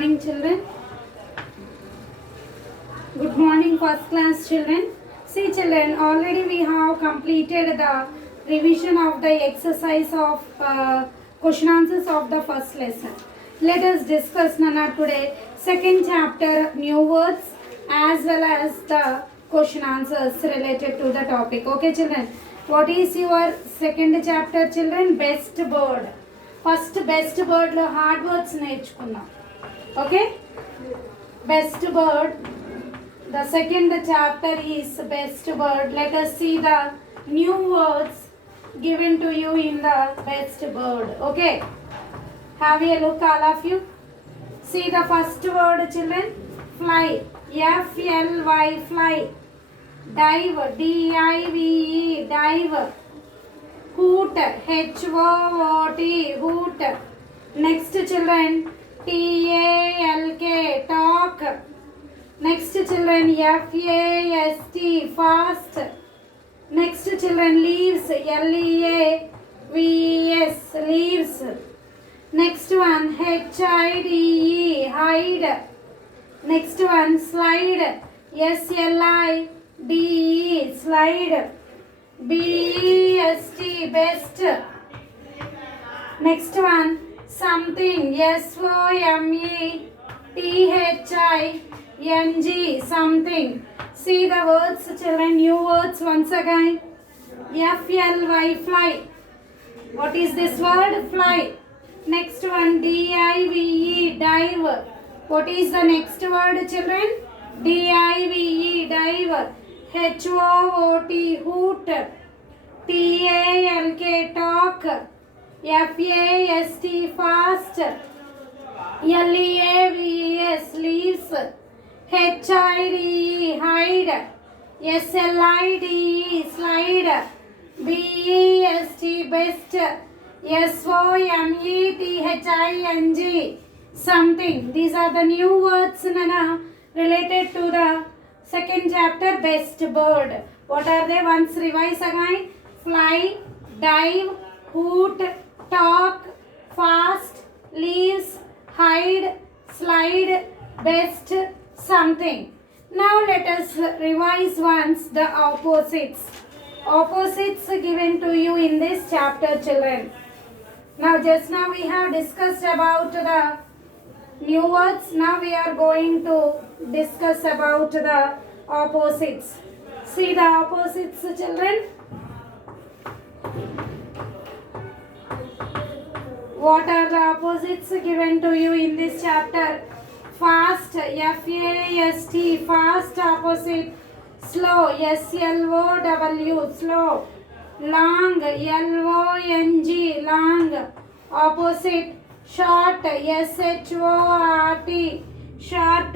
morning, children. Good morning, first class children. See, children, already we have completed the revision of the exercise of question answers of the first lesson. Let us discuss Nana today second chapter new words as well as the question answers related to the topic. Okay, children. What is your second chapter, children? Best bird. First best bird lo hard words నేర్చుకుందాం. Okay? Best bird. The second chapter is best bird. Let us see the new words given to you in the best bird. Okay? Have a look, all of you. See the first word, children. Fly. F-L-Y, fly. Dive. D-I-V-E, dive. Hoot. H-O-O-T, hoot. Next, children. T-A-L-K, talk. Next, children. F-A-S-T, fast. Next, children. Leaves. L-E-A-V-E-S, leaves. Next one. H-I-D-E, hide. Next one. Slide. S-L-I-D-E, slide. B-E-S-T, best. Next one. Something. S-O-M-E-T-H-I-N-G, something. See the words, children. New words once again. F-L-Y, fly. What is this word? Fly. Next one. D-I-V-E, dive. What is the next word, children? D-I-V-E, dive. H-O-O-T, hoot. T-A-L-K, talk. F-A-S-T, fast. L-E-A-V-E-S, leaves. H-I-D-E, hide. S-L-I-D-E, slide. B-E-S-T, best. S-O-M-E-T-H-I-N-G, something. These are the new words, Nana, related to the second chapter, best bird. What are they? Once revise again. Fly, dive, hoot, talk, fast, leaves, hide, slide, best, something. Now let us revise once the opposites. Opposites given to you in this chapter, children. Now just now we have discussed about the new words. Now we are going to discuss about the opposites. See the opposites, children. What are the opposites given to you in this chapter? Fast, F-A-S-T, fast opposite. Slow, S-L-O-W, slow. Long, L-O-N-G, long. Opposite. Short, S-H-O-R-T, short.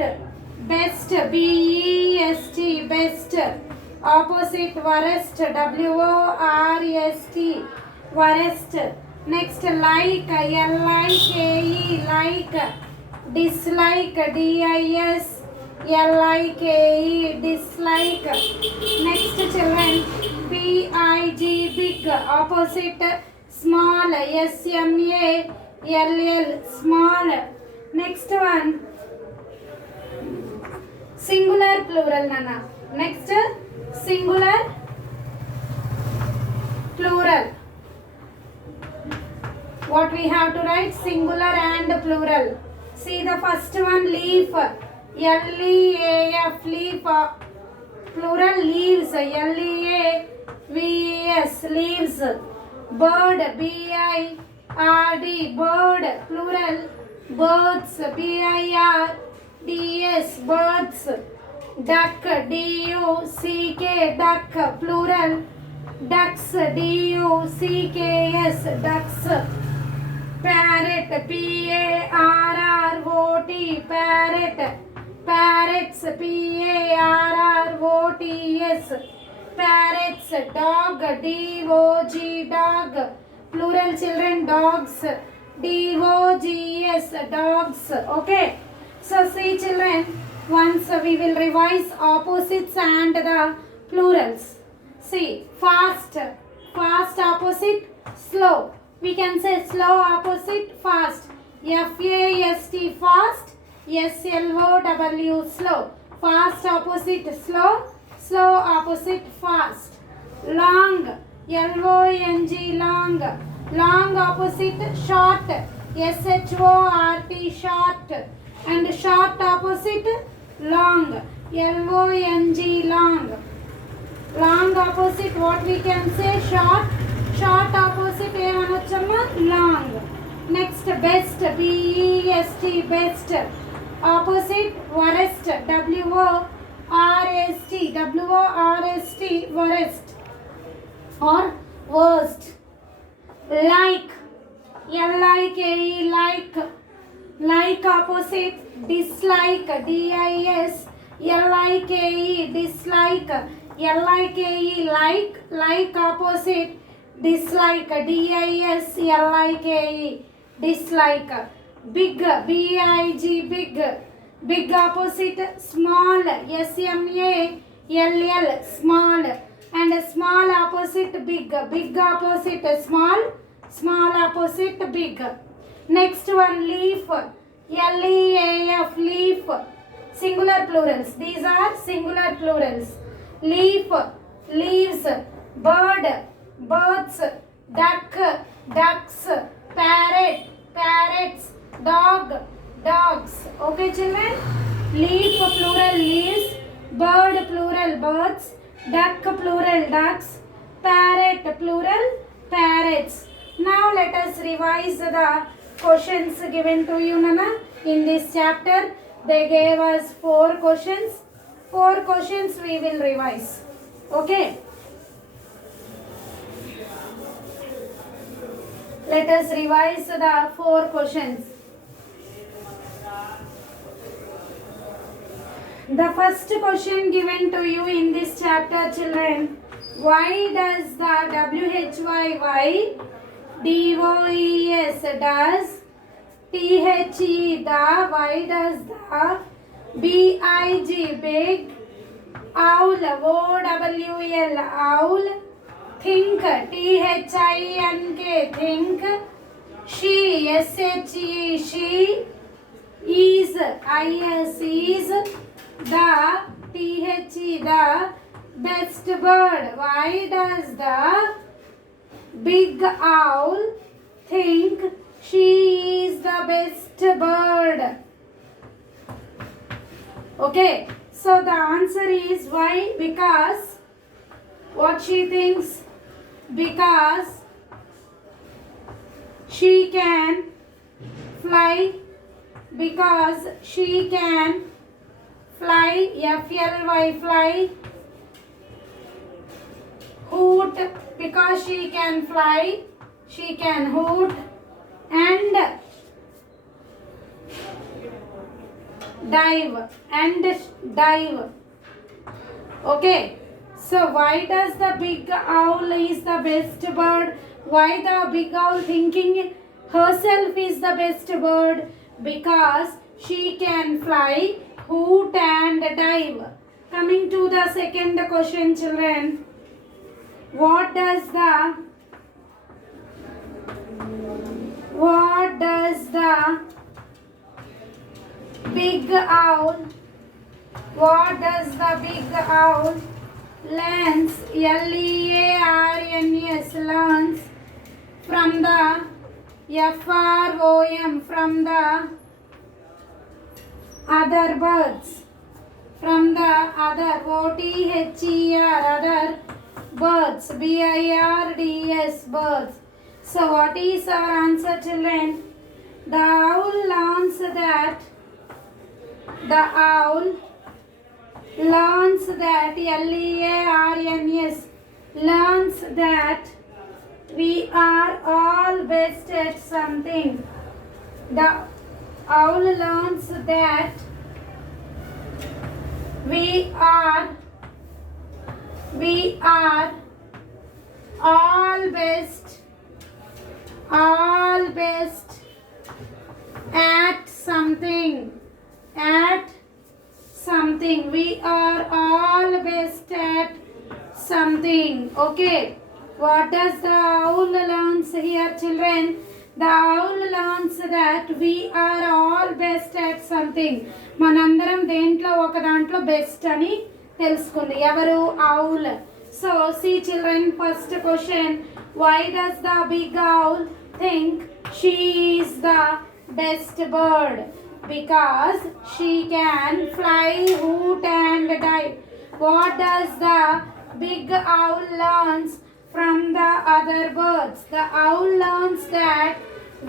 Best, B-E-S-T, best. Opposite. Worst, W-O-R-S-T, worst. Next, like, L-I-K-E, like. Dislike, D-I-S-L-I-K-E, dislike. Next, children, B-I-G, big. Opposite. Small, S-M-A-L-L, small. Next one. Singular, plural, Nana. Next, singular, plural. What we have to write? Singular and plural. See the first one, leaf. L-E-A-F, leaf. Plural, leaves. L-E-A-V-E-S, leaves. Bird, B-I-R-D, bird. Plural, birds. B-I-R-D-S, birds. Duck, D-U-C-K, duck. Plural, ducks. D-U-C-K-S, ducks. Parrot, P-A-R-R-O-T, parrot. Parrots, P-A-R-R-O-T-S, parrots. Dog, D-O-G, dog. Plural, children, dogs. D-O-G-S, dogs. Okay. So see, children, once we will revise opposites and the plurals. See, fast. Fast opposite, slow. We can say slow opposite, fast. F-A-S-T, fast. slow, slow. Fast opposite slow, slow opposite fast. Long, long, long. Long opposite short, short, short. And short opposite long, long, long. Long opposite what we can say short, short opposite long. Next best, best, best. Opposite worst, worst, worst or worst. Like, like, like opposite dislike, dislike, like opposite dislike, dislike. Big, big, big opposite small, small. And small opposite big, big opposite small, small opposite big. Next one, leaf, leaf, leaf. Singular plurals. These are singular plurals. Leaf, leaves. Bird, birds. Duck, ducks. Parrot, parrots. Dog, dogs. Okay, children? Leaf plural leaves. Bird plural birds. Duck plural ducks. Parrot plural parrots. Now let us revise the questions given to you, Nana. In this chapter, they gave us 4 questions. 4 questions we will revise. Okay. Let us revise the 4 questions. The first question given to you in this chapter, children. Why does the WHYY DOES does THE the why does the BIG big owl OWL owl think THINK think she SHE she is IS is the THE the best bird. Why does the big owl think she is the best bird? Okay, so the answer is why? Because what she thinks? Because she can fly. Because she can fly, FLY fly. Hoot, because she can fly, she can hoot. And dive, okay, so why does the big owl is the best bird? Why the big owl thinking herself is the best bird? Because she can fly, hoot and dive. Coming to the second question, children. What does the big owl learns, LEARNS learns from the FROM from the other birds, from the other OTHER other birds, BIRDS birds. So what is our answer, children? The owl learns that LEARNS learns that we are all best at something. The owl learns that we are all best at something. We are all best at something. Okay. What does the owl learns here, children? The owl learns that that we are all best at something. మనందరం దేంట్లో ఒక దాంట్లో best అని తెలుసుకుంది. ఎవరు? owl. So see children, first question, why does the big owl think she is the best bird? Because she can fly, hoot and dive. What does the big owl learns from the other birds? The owl learns that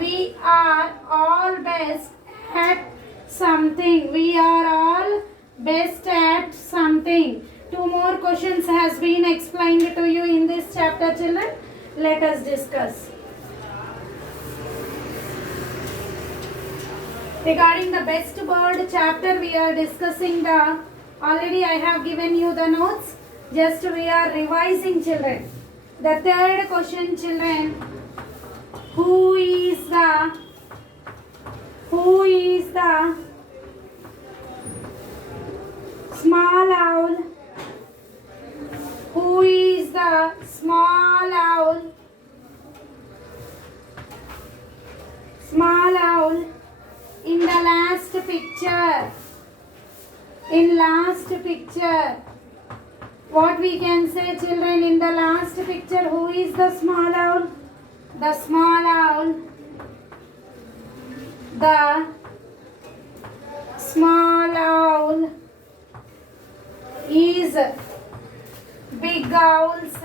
we are all best at something. We are all best at something. Two more questions has been explained to you in this chapter, children. Let us discuss. Regarding the best bird chapter, we are discussing the, already I have given you the notes, just we are revising, children. The third question, children, who is the small owl? Who is the small owl? Small owl in the last picture. In last picture, what we can say, children, in the last picture, who is the small owl? The small owl. The small owl is big owl's.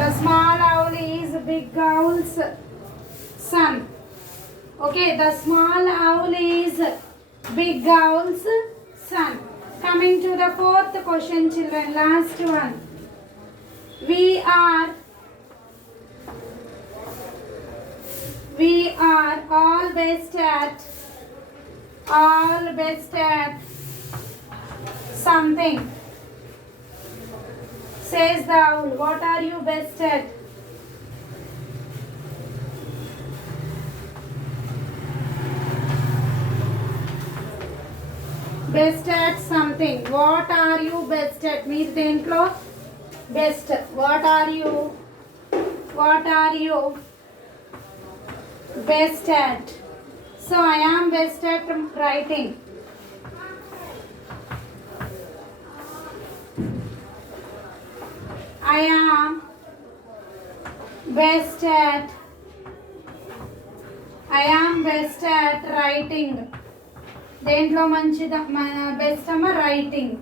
The small owl is big owl's son. Okay, the small owl is big owl's son. Coming to the fourth question, children, last one. We are all best at something. Says the owl. What are you best at? Best at something. What are you best at? మీరు దేంట్లో best? What are you best at? So I am best at writing. I am best at writing. దేంట్లో మంచిది best అమ్మ writing.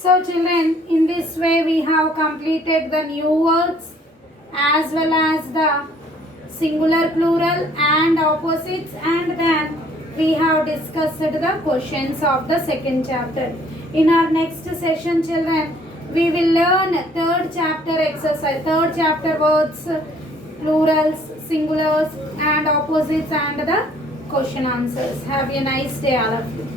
So children, in this way we have completed the new words as well as the singular, plural and opposites, and then we have discussed the questions of the second chapter. In our next session, children, we will learn third chapter exercise, third chapter words, plurals, singulars and opposites and the question answers. Have a nice day, all of you.